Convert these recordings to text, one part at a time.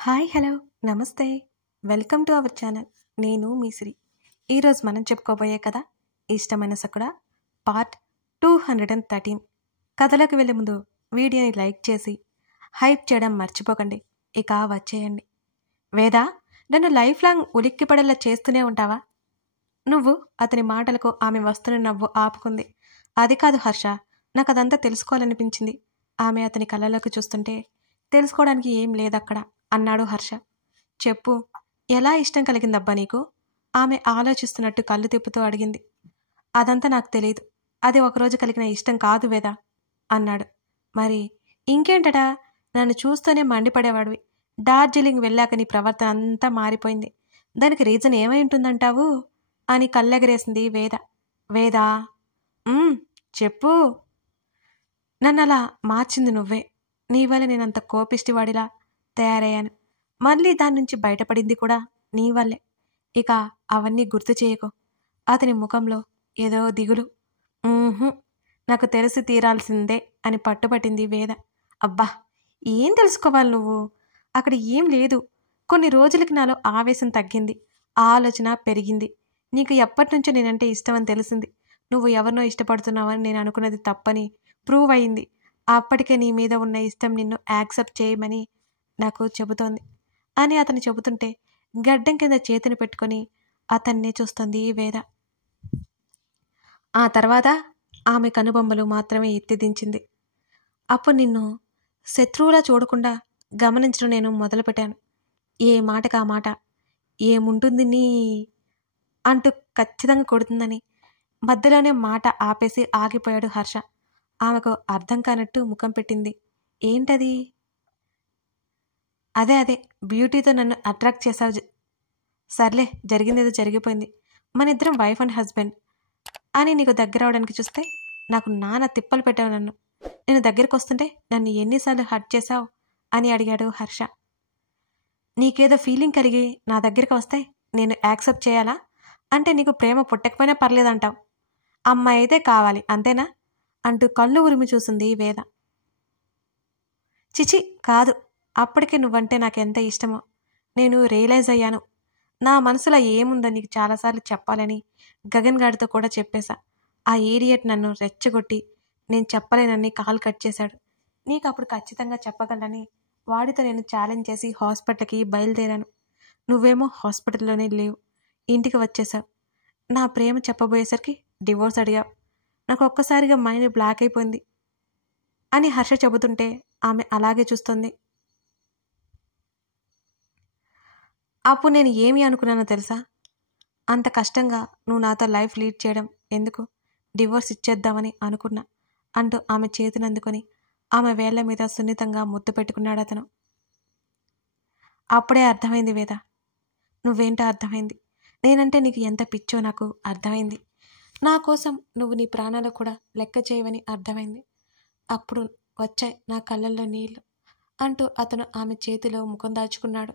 Hi hello నమస్తే welcome to our channel. నేను మీ శ్రీ. ఈరోజు మనం చెప్పుకోబోయే కథ ఇష్టమైన సకుడ పార్ట్ 213. కథలోకి వెళ్ళే ముందు వీడియోని లైక్ చేసి హైప్ చేయడం మర్చిపోకండి. ఇక వచ్చేయండి. వేదా, నన్ను లైఫ్ లాంగ్ ఉలిక్కిపడేలా చేస్తూనే ఉంటావా? నువ్వు అతని మాటలకు ఆమె వస్తున్న నవ్వు ఆపుకుంది. అది కాదు హర్ష, నాకు అదంతా తెలుసుకోవాలనిపించింది. ఆమె అతని కళ్ళలోకి చూస్తుంటే తెలుసుకోవడానికి ఏం లేదక్కడ అన్నాడు హర్ష. చెప్పు, ఎలా ఇష్టం కలిగిందబ్బా నీకు? ఆమె ఆలోచిస్తున్నట్టు కళ్ళు తిప్పుతూ అడిగింది. అదంతా నాకు తెలియదు. అది ఒకరోజు కలిగిన ఇష్టం కాదు వేదా అన్నాడు. మరి ఇంకేంటడా? నన్ను చూస్తూనే మండిపడేవాడివి. డార్జిలింగ్ వెళ్ళాక నీ ప్రవర్తన అంతా మారిపోయింది. దానికి రీజన్ ఏమై ఉంటుందంటావు అని కళ్ళెగరేసింది వేద. వేదా, చెప్పు. నన్ను అలా మార్చింది నువ్వే. నీ వల్ల నేనంత కోపిష్టివాడిలా తయారయ్యాను. మళ్ళీ దాని నుంచి బయటపడింది కూడా నీ వల్లే. ఇక అవన్నీ గుర్తు చేయకు. అతని ముఖంలో ఏదో దిగులు. నాకు తెలిసి తీరాల్సిందే అని పట్టుపట్టింది వేద. అబ్బా, ఏం తెలుసుకోవాలి నువ్వు? అక్కడ ఏం లేదు. కొన్ని రోజులకి నాలో ఆవేశం తగ్గింది, ఆలోచన పెరిగింది. నీకు ఎప్పటినుంచో నేనంటే ఇష్టం అని తెలిసింది. నువ్వు ఎవరినో ఇష్టపడుతున్నావని నేను అనుకున్నది తప్పని ప్రూవ్ అయింది. అప్పటికే నీ మీద ఉన్న ఇష్టం నిన్ను యాక్సెప్ట్ చేయమని నాకు చెబుతోంది అని అతను చెబుతుంటే గడ్డం కింద చేతిని పెట్టుకొని అతన్నే చూస్తుంది వేద. ఆ తర్వాత ఆమె కనుబొమ్మలు మాత్రమే ఎత్తి దించింది. అప్పుడు నిన్ను శత్రువులా చూడకుండా గమనించడం నేను మొదలుపెట్టాను. ఏ మాటకు ఆ మాట ఏముంటుంది నీ అంటూ ఖచ్చితంగా కొడుతుందని మధ్యలోనే మాట ఆపేసి ఆగిపోయాడు హర్ష. ఆమెకు అర్థం కానట్టు ముఖం పెట్టింది. ఏంటది? అదే బ్యూటీతో నన్ను అట్రాక్ట్ చేసావు. సర్లే, జరిగిందేదో జరిగిపోయింది. మన ఇద్దరం వైఫ్ అండ్ హస్బెండ్ అని నీకు దగ్గర అవడానికి చూస్తే నాకు నాన్న తిప్పలు పెట్టావు. నేను దగ్గరికి వస్తుంటే నన్ను ఎన్నిసార్లు హర్ట్ చేశావు అని అడిగాడు హర్ష. నీకేదో ఫీలింగ్ కలిగి నా దగ్గరికి వస్తే నేను యాక్సెప్ట్ చేయాలా? అంటే నీకు ప్రేమ పుట్టకపోయినా పర్లేదంటావు. అమ్మాయి అయితే కావాలి అంతేనా అంటూ కళ్ళు ఉరిమి చూసింది వేద. చిచి కాదు, అప్పటికే నువ్వంటే నాకెంత ఇష్టమో నేను రియలైజ్ అయ్యాను. నా మనసులో ఏముందో నీకు చాలాసార్లు చెప్పాలని గగన్ గారితో కూడా చెప్పేశా. ఆ ఈడియట్ నన్ను రెచ్చగొట్టి నేను చెప్పలేనని కాల్ కట్ చేశాడు. నీకు అప్పుడు ఖచ్చితంగా చెప్పగలని వాడితో నేను ఛాలెంజ్ చేసి హాస్పిటల్కి బయలుదేరాను. నువ్వేమో హాస్పిటల్లోనే లేవు, ఇంటికి వచ్చేసావు. నా ప్రేమ చెప్పబోయేసరికి డివోర్స్ అడిగావు. నాకు ఒక్కసారిగా మైండ్ బ్లాక్ అయిపోయింది అని హర్ష చెబుతుంటే ఆమె అలాగే చూస్తుంది. అప్పుడు నేను ఏమి అనుకున్నానో తెలుసా? అంత కష్టంగా నువ్వు నాతో లైఫ్ లీడ్ చేయడం ఎందుకు, డివోర్స్ ఇచ్చేద్దామని అనుకున్నా అంటూ ఆమె చేతిని అందుకొని ఆమె వేళ్ల మీద సున్నితంగా ముద్దు పెట్టుకున్నాడు అతను. అప్పుడే అర్థమైంది వేద, నువ్వేంటో అర్థమైంది. నేనంటే నీకు ఎంత పిచ్చో నాకు అర్థమైంది. నా కోసం నువ్వు నీ ప్రాణాలు కూడా లెక్క చేయవని అర్థమైంది. అప్పుడు వచ్చాయి నా కళ్ళల్లో నీళ్లు అంటూ అతను ఆమె చేతిలో ముఖం దాచుకున్నాడు.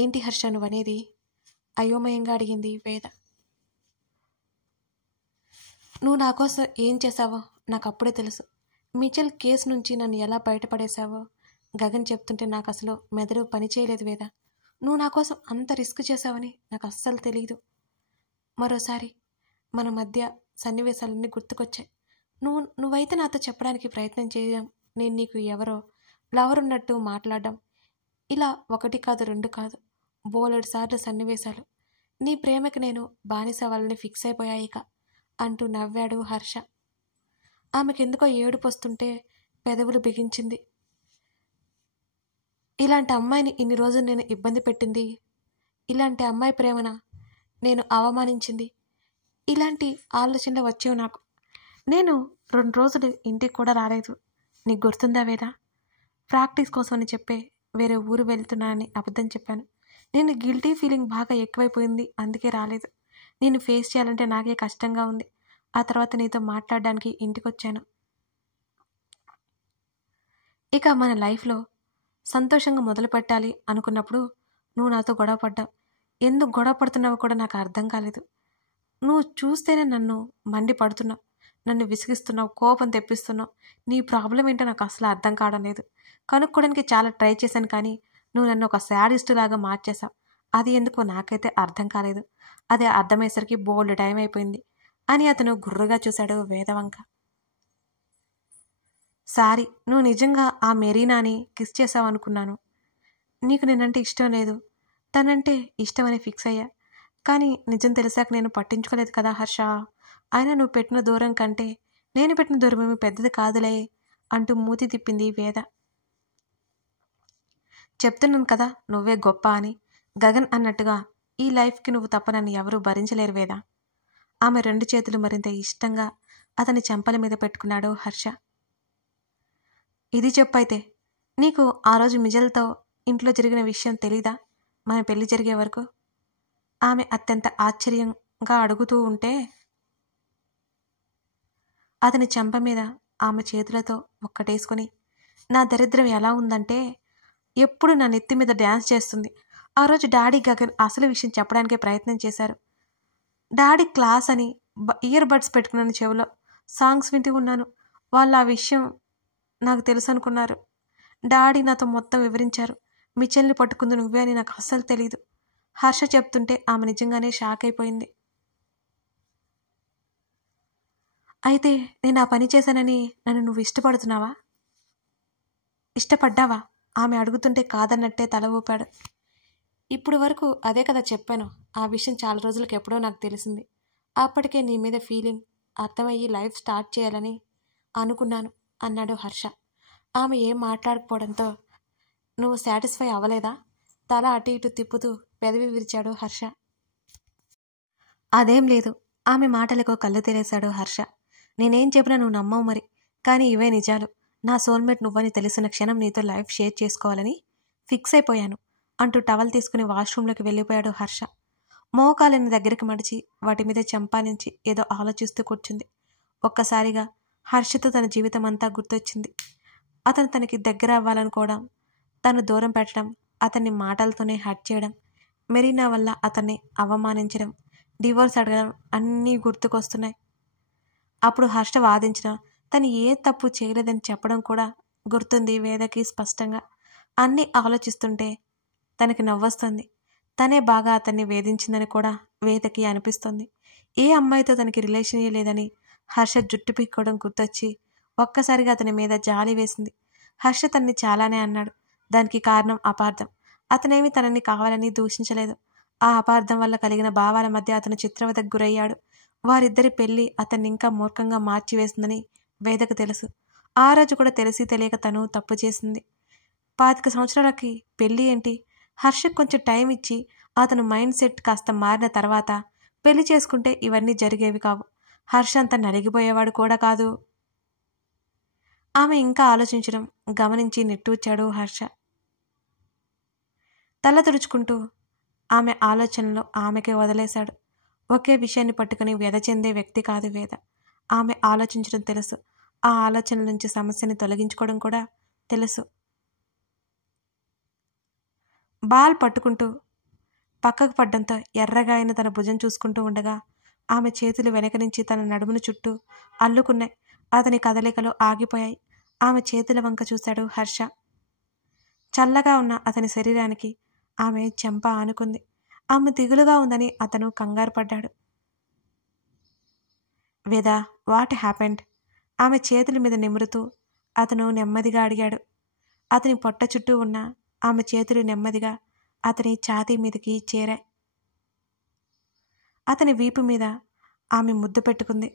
ఏంటి హర్ష నువ్వనేది? అయోమయంగా అడిగింది వేద. నువ్వు నా కోసం ఏం చేశావో నాకు అప్పుడే తెలుసు. మిచెల్ కేసు నుంచి నన్ను ఎలా బయటపడేశావో గగన్ చెప్తుంటే నాకు అసలు మెదడు పని చేయలేదు వేద. నువ్వు నా కోసం అంత రిస్క్ చేశావని నాకు అస్సలు తెలీదు. మరోసారి మన మధ్య సన్నివేశాలన్నీ గుర్తుకొచ్చాయి. నువ్వైతే నాతో చెప్పడానికి ప్రయత్నం చేయడం, నేను నీకు ఎవరో లవర్ ఉన్నట్టు మాట్లాడడం, ఇలా ఒకటి కాదు రెండు కాదు బోలెడు సార్లు సన్నివేశాలు. నీ ప్రేమకి నేను బానిస వాళ్ళని ఫిక్స్ అయిపోయాయిక అంటూ నవ్వాడు హర్ష. ఆమెకెందుకో ఏడుపు వస్తుంటే పెదవులు బిగించింది. ఇలాంటి అమ్మాయిని ఇన్ని రోజులు నేను ఇబ్బంది పెట్టింది, ఇలాంటి అమ్మాయి ప్రేమన నేను అవమానించింది, ఇలాంటి ఆలోచనలు వచ్చేవి నాకు. నేను 2 రోజులు ఇంటికి కూడా రాలేదు. నీకు గుర్తుందా వేదా? ప్రాక్టీస్ కోసమని చెప్పే వేరే ఊరు వెళ్తున్నానని అబద్ధం చెప్పాను. నేను గిల్టీ ఫీలింగ్ బాగా ఎక్కువైపోయింది, అందుకే రాలేదు. నేను ఫేస్ చేయాలంటే నాకే కష్టంగా ఉంది. ఆ తర్వాత నీతో మాట్లాడడానికి ఇంటికి వచ్చాను. ఇక మన లైఫ్లో సంతోషంగా మొదలు పెట్టాలి అనుకున్నప్పుడు నువ్వు నాతో గొడవ పడ్డావు. ఎందుకు గొడవ పడుతున్నావో కూడా నాకు అర్థం కాలేదు. నువ్వు చూస్తేనే నన్ను మండి పడుతున్నావు. నన్ను విసిగిస్తున్నావు, కోపం తెప్పిస్తున్నావు. నీ ప్రాబ్లం ఏంటో నాకు అసలు అర్థం కావడం లేదు. కనుక్కోవడానికి చాలా ట్రై చేశాను, కానీ నువ్వు నన్ను ఒక శాడిస్ట్ లాగా మార్చేశావు. అది ఎందుకో నాకైతే అర్థం కాలేదు. అదే అర్థమయ్యేసరికి బోల్డ్ టైం అయిపోయింది అని అతను గుర్రుగా చూశాడు వేదవంక. సారీ, నువ్వు నిజంగా ఆ మెరీనాని కిస్ చేసావు అనుకున్నాను. నీకు నేనంటే ఇష్టం లేదు, తనంటే ఇష్టమని ఫిక్స్ అయ్యా. కానీ నిజం తెలిసాక నేను పట్టించుకోలేదు కదా హర్ష. అయినా నువ్వు పెట్టిన దూరం కంటే నేను పెట్టిన దూరం ఏమి పెద్దది కాదులే అంటూ మూతి తిప్పింది వేద. చెప్తున్నాను కదా నువ్వే గొప్ప అని. గగన్ అన్నట్టుగా ఈ లైఫ్కి నువ్వు తప్ప నన్ను ఎవరూ భరించలేరు వేద. ఆమె 2 చేతులు మరింత ఇష్టంగా అతని చెంపల మీద పెట్టుకున్నాడు హర్ష. ఇది చెప్పైతే, నీకు ఆ రోజు మిజల్తో ఇంట్లో జరిగిన విషయం తెలీదా మన పెళ్లి జరిగే వరకు? ఆమె అత్యంత ఆశ్చర్యంగా అడుగుతూ ఉంటే అతని చెంప మీద ఆమె చేతులతో ఒక్కటేసుకుని, నా దరిద్రం ఎలా ఉందంటే ఎప్పుడు నా నెత్తి మీద డ్యాన్స్ చేస్తుంది. ఆ రోజు డాడీ గగన్ అసలు విషయం చెప్పడానికే ప్రయత్నం చేశారు. డాడీ క్లాస్ అని ఇయర్ బడ్స్ పెట్టుకున్నాను, చెవిలో సాంగ్స్ వింటూ ఉన్నాను. వాళ్ళు ఆ విషయం నాకు తెలుసు అనుకున్నారు. డాడీ నాతో మొత్తం వివరించారు. మీ చెల్లిని పట్టుకుంది నువ్వే అని నాకు అస్సలు తెలీదు. హర్ష చెప్తుంటే ఆమె నిజంగానే షాక్ అయిపోయింది. అయితే నేను ఆ పని చేశానని నన్ను నువ్వు ఇష్టపడుతున్నావా? ఇష్టపడ్డావా? ఆమె అడుగుతుంటే కాదన్నట్టే తల ఊపాడు. ఇప్పుడు వరకు అదే కదా చెప్పాను. ఆ విషయం చాలా రోజులకు ఎప్పుడో నాకు తెలిసింది. అప్పటికే నీ మీద ఫీలింగ్ అర్థమయ్యి లైఫ్ స్టార్ట్ చేయాలని అనుకున్నాను అన్నాడు హర్ష. ఆమె ఏం మాట్లాడకపోవడంతో నువ్వు సాటిస్ఫై అవ్వలేదా? తల అటు ఇటు తిప్పుతూ పెదవి విరిచాడు హర్ష. అదేం లేదు. ఆమె మాటలకు కళ్ళు తెరేశాడు హర్ష. నేనేం చెప్పినా నువ్వు నమ్మవు మరి, కానీ ఇవే నిజాలు. నా సోల్మేట్ నువ్వని తెలిసిన క్షణం నీతో లైఫ్ షేర్ చేసుకోవాలని ఫిక్స్ అయిపోయాను అంటూ టవల్ తీసుకుని వాష్రూమ్లోకి వెళ్ళిపోయాడు హర్ష. మోకాలిని దగ్గరికి మడిచి వాటి మీద చంపాలించి ఏదో ఆలోచిస్తూ కూర్చుంది. ఒక్కసారిగా హర్షతో తన జీవితం అంతా గుర్తొచ్చింది. అతను తనకి దగ్గర అవ్వాలనుకోవడం, తను దూరం పెట్టడం, అతన్ని మాటలతోనే హర్ట్ చేయడం, మెరీనా వల్ల అతన్ని అవమానించడం, డివోర్స్ అడగడం అన్నీ గుర్తుకొస్తున్నాయి. అప్పుడు హర్ష వాదించిన తను ఏ తప్పు చేయలేదని చెప్పడం కూడా గుర్తుంది వేదకి స్పష్టంగా. అన్నీ ఆలోచిస్తుంటే తనకి నవ్వొస్తుంది. తనే బాగా అతన్ని వేధించిందని కూడా వేదకి అనిపిస్తుంది. ఏ అమ్మాయితో తనకి రిలేషనే లేదని హర్ష జుట్టు పీక్కోవడం గుర్తొచ్చి ఒక్కసారిగా అతని మీద జాలి వేసింది. హర్ష తనని చాలానే అన్నాడు. దానికి కారణం అపార్థం. అతనేమి తనని కావాలని దూషించలేదు. ఆ అపార్థం వల్ల కలిగిన భావాల మధ్య అతను చిత్రవదకు గురయ్యాడు. వారిద్దరి పెళ్లి అతన్ని ఇంకా మూర్ఖంగా మార్చివేసిందని వేదకు తెలుసు. ఆ రోజు కూడా తెలిసి తెలియక తను తప్పు చేసింది. 25 సంవత్సరాలకి పెళ్ళి ఏంటి? హర్షకు కొంచెం టైం ఇచ్చి అతను మైండ్ సెట్ కాస్త మారిన తర్వాత పెళ్లి చేసుకుంటే ఇవన్నీ జరిగేవి కావు. హర్ష అంత నలిగిపోయేవాడు కూడా కాదు. ఆమె ఇంకా ఆలోచించడం గమనించి నిట్టూర్చాడు హర్ష. తల తుడుచుకుంటూ ఆమె ఆలోచనలో ఆమెకే వదిలేశాడు. ఒకే విషయాన్ని పట్టుకుని వ్యధ చెందే వ్యక్తి కాదు వేద. ఆమె ఆలోచించడం తెలుసు. ఆ ఆలోచన నుంచి సమస్యని తొలగించుకోవడం కూడా తెలుసు. బాల్ పట్టుకుంటూ పక్కకు పడ్డంతో ఎర్రగా అయిన తన భుజం చూసుకుంటూ ఉండగా ఆమె చేతులు వెనక నుంచి తన నడుమును చుట్టూ అల్లుకున్నాయి. అతని కదలికలు ఆగిపోయాయి. ఆమె చేతుల వంక చూశాడు హర్ష. చల్లగా ఉన్న అతని శరీరానికి ఆమె చెంప ఆనుకుంది. ఆమె దిగులుగా ఉందని అతను కంగారు పడ్డాడు. వేద, వాట్ హ్యాపెండ్? ఆమె చేతుల మీద నిమురుతూ అతను నెమ్మదిగా అడిగాడు. అతని పొట్ట చుట్టూ ఉన్న ఆమె చేతులు నెమ్మదిగా అతని ఛాతీ మీదకి చేరాయి. అతని వీపు మీద ఆమె ముద్దు పెట్టుకుంది.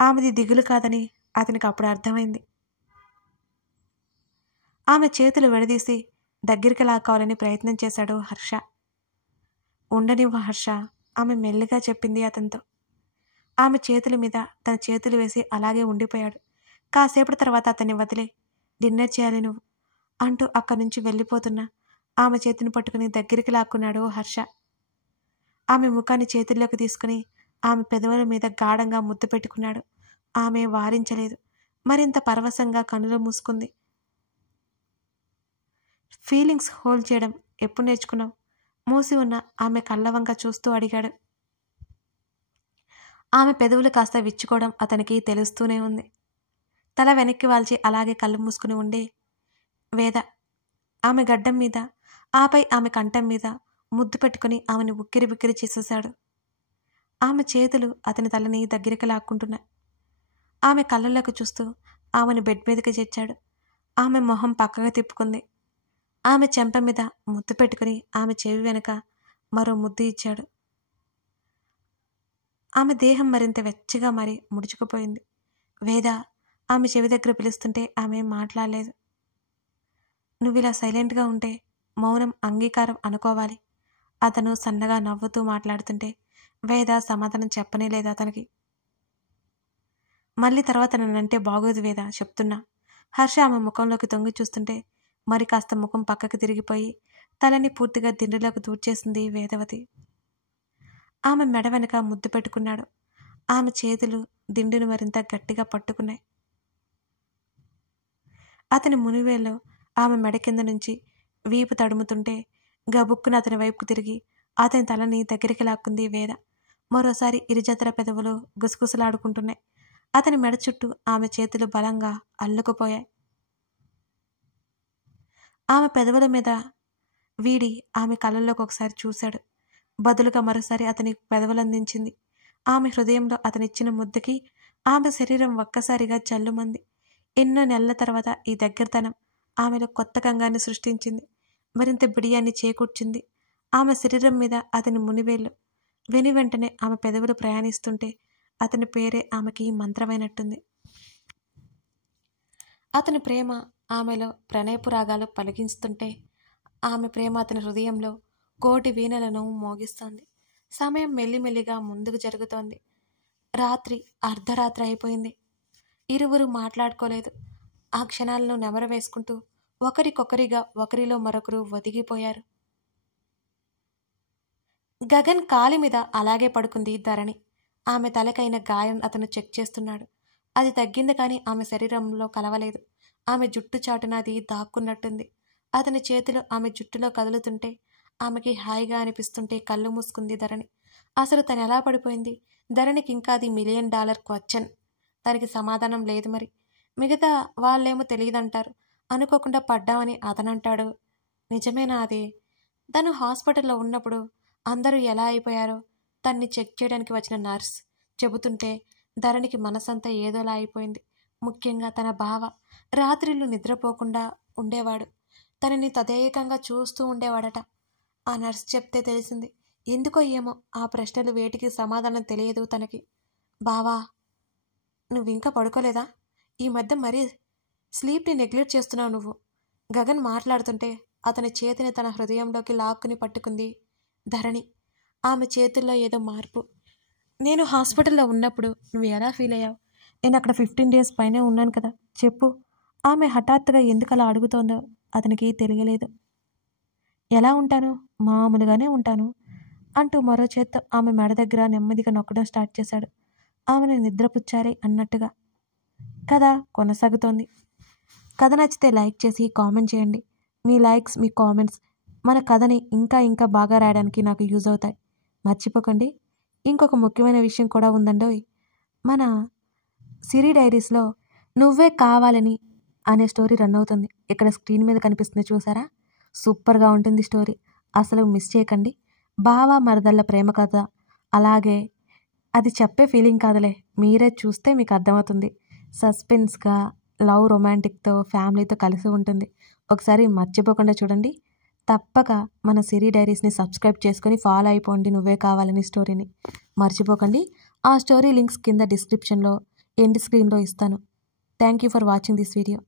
ఆమెది దిగులు కాదని అతనికి అప్పుడు అర్థమైంది. ఆమె చేతులు విడదీసి దగ్గరికి లాక్కోవాలని ప్రయత్నం చేశాడు హర్ష. ఉండనివ్వు హర్ష, ఆమె మెల్లిగా చెప్పింది అతనితో. ఆమె చేతుల మీద తన చేతులు వేసి అలాగే ఉండిపోయాడు. కాసేపటి తర్వాత అతన్ని వదిలే డిన్నర్ చేయాలి నువ్వు అంటూ అక్కడి నుంచి వెళ్ళిపోతున్నా ఆమె చేతిని పట్టుకుని దగ్గరికి లాక్కున్నాడు హర్ష. ఆమె ముఖాన్ని చేతుల్లోకి తీసుకుని ఆమె పెదవుల మీద గాఢంగా ముద్దు పెట్టుకున్నాడు. ఆమె వారించలేదు. మరింత పరవశంగా కనులు మూసుకుంది. ఫీలింగ్స్ హోల్డ్ చేయడం ఎప్పుడు నేర్చుకున్నావు? మూసి ఉన్న ఆమె కళ్ళవంక చూస్తూ అడిగాడు. ఆమె పెదవులు కాస్త విచ్చుకోవడం అతనికి తెలుస్తూనే ఉంది. తల వెనక్కి వాల్చి అలాగే కళ్ళు మూసుకుని ఉండే వేద ఆమె గడ్డం మీద, ఆపై ఆమె కంఠం మీద ముద్దు పెట్టుకుని ఆమెను ఉక్కిరి బిక్కిరి చేసేశాడు. ఆమె చేతులు అతని తలని దగ్గరికి లాక్కుంటున్నాయి. ఆమె కళ్ళల్లోకి చూస్తూ ఆమెను బెడ్ మీదకి చేర్చాడు. ఆమె మొహం పక్కగా తిప్పుకుంది. ఆమె చెంప మీద ముద్దు పెట్టుకుని ఆమె చెవి వెనక మరో ముద్దు ఇచ్చాడు. ఆమె దేహం మరింత వెచ్చగా మరి ముడుచుకుపోయింది. వేద ఆమె చెవి దగ్గర పిలుస్తుంటే ఆమె మాట్లాడలేదు. నువ్విలా సైలెంట్గా ఉంటే మౌనం అంగీకారం అనుకోవాలి. అతను సన్నగా నవ్వుతూ మాట్లాడుతుంటే వేద సమాధానం చెప్పనే లేదు అతనికి. మళ్ళీ తర్వాత నన్నంటే బాగోదు వేద, చెప్తున్నా. హర్ష ఆమె ముఖంలోకి తొంగి చూస్తుంటే మరి కాస్త ముఖం పక్కకి తిరిగిపోయి తలని పూర్తిగా దిండులోకి దూర్చేసింది వేదవతి. ఆమె మెడ వెనక ముద్దు పెట్టుకున్నాడు. ఆమె చేతులు దిండును మరింత గట్టిగా పట్టుకున్నాయి. అతని మునివేళ్ళు ఆమె మెడ కింద నుంచి వీపు తడుముతుంటే గబుక్కున అతని వైపుకు తిరిగి అతని తలని దగ్గరికి లాక్కుంది వేద. మరోసారి ఇరుజతర పెదవులు గుసగుసలాడుకుంటున్నాయి. అతని మెడ చుట్టూ ఆమె చేతులు బలంగా అల్లుకుపోయాయి. ఆమె పెదవుల మీద వీడి ఆమె కళ్ళల్లోకి ఒకసారి చూశాడు. బదులుగా మరోసారి అతని పెదవులందించింది. ఆమె హృదయంలో అతనిచ్చిన ముద్దుకి ఆమె శరీరం ఒక్కసారిగా జల్లుమంది. ఎన్నో నెలల తర్వాత ఈ దగ్గరతనం ఆమెలో కొత్త కంగాన్ని సృష్టించింది. మరింత బిడియాన్ని చేకూర్చింది. ఆమె శరీరం మీద అతని మునివేళ్ళు వెను వెంటనే ఆమె పెదవులు ప్రయాణిస్తుంటే అతని పేరే ఆమెకి మంత్రమైనట్టుంది. అతని ప్రేమ ఆమెలో ప్రణయపు రాగాలు పలికిస్తుంటే ఆమె ప్రేమ అతని హృదయంలో కోటి వీణలను మోగిస్తోంది. సమయం మెల్లిమెల్లిగా ముందుకు జరుగుతోంది. రాత్రి అర్ధరాత్రి అయిపోయింది. ఇరువురు మాట్లాడుకోలేదు. ఆ క్షణాలను నెమరు వేసుకుంటూ ఒకరికొకరిగా ఒకరిలో మరొకరు ఒదిగిపోయారు. గగన్ కాలి మీద అలాగే పడుకుంది ధరణి. ఆమె తలకైన గాయం అతను చెక్ చేస్తున్నాడు. అది తగ్గింది కానీ ఆమె శరీరంలో కలవలేదు. ఆమె జుట్టు చాటున అది దాక్కున్నట్టుంది. అతని చేతులు ఆమె జుట్టులో కదులుతుంటే ఆమెకి హాయిగా అనిపిస్తుంటే కళ్ళు మూసుకుంది ధరణి. అసలు తను ఎలా పడిపోయింది? ధరణికి ఇంకా అది $1 మిలియన్ క్వశ్చన్. తనకి సమాధానం లేదు. మరి మిగతా వాళ్ళేమో తెలియదంటారు. అనుకోకుండా పడ్డామని అతనంటాడు. నిజమేనా అది? తను హాస్పిటల్లో ఉన్నప్పుడు అందరూ ఎలా అయిపోయారో తన్ని చెక్ చేయడానికి వచ్చిన నర్స్ చెబుతుంటే ధరణికి మనసంతా ఏదోలా అయిపోయింది. ముఖ్యంగా తన బావ రాత్రిళ్ళు నిద్రపోకుండా ఉండేవాడు. తనని తదేకంగా చూస్తూ ఉండేవాడట. ఆ నర్స్ చెప్తే తెలిసింది. ఎందుకో ఏమో ఆ ప్రశ్నలు వేటికి సమాధానం తెలియదు తనకి. బావా, నువ్వింకా పడుకోలేదా? ఈ మధ్య మరీ స్లీప్ని నెగ్లెక్ట్ చేస్తున్నావు నువ్వు. గగన్ మాట్లాడుతుంటే అతని చేతిని తన హృదయంలోకి లాక్కుని పట్టుకుంది ధరణి. ఆమె చేతుల్లో ఏదో మార్పు. నేను హాస్పిటల్లో ఉన్నప్పుడు నువ్వు ఎలా ఫీల్ అయ్యావు? నేను అక్కడ 15 days పైనే ఉన్నాను కదా, చెప్పు. ఆమె హఠాత్తుగా ఎందుకలా అడుగుతోందో అతనికి తెలియలేదు. ఎలా ఉంటాను? మామూలుగానే ఉంటాను అంటూ మరో చేత్తో ఆమె మెడ దగ్గర నెమ్మదిగా నొక్కడం స్టార్ట్ చేశాడు. ఆమెను నిద్రపుచ్చారే అన్నట్టుగా. కథ కొనసాగుతోంది. కథ నచ్చితే లైక్ చేసి కామెంట్ చేయండి. మీ లైక్స్, మీ కామెంట్స్ మన కథని ఇంకా ఇంకా బాగా రాయడానికి నాకు యూజ్ అవుతాయి. మర్చిపోకండి. ఇంకొక ముఖ్యమైన విషయం కూడా ఉందండోయ్. మన సిరి డైరీస్లో నువ్వే కావాలని అనే స్టోరీ రన్ అవుతుంది. ఇక్కడ స్క్రీన్ మీద కనిపిస్తుంది చూసారా? సూపర్గా ఉంటుంది స్టోరీ. అసలు మిస్ చేయకండి. బావ మరదళ్ళ ప్రేమ కథ. అలాగే అది చెప్పే ఫీలింగ్ కాదులే, మీరే చూస్తే మీకు అర్థమవుతుంది. సస్పెన్స్గా, లవ్, రొమాంటిక్తో, ఫ్యామిలీతో కలిసి ఉంటుంది. ఒకసారి మర్చిపోకుండా చూడండి. తప్పక మన సిరి డైరీస్ని సబ్స్క్రైబ్ చేసుకొని ఫాలో అయిపోండి. నువ్వే కావాలని స్టోరీని మర్చిపోకండి. ఆ స్టోరీ లింక్స్ కింద డిస్క్రిప్షన్లో, ఎండ్ స్క్రీన్లో ఇస్తాను. Thank you for watching this video.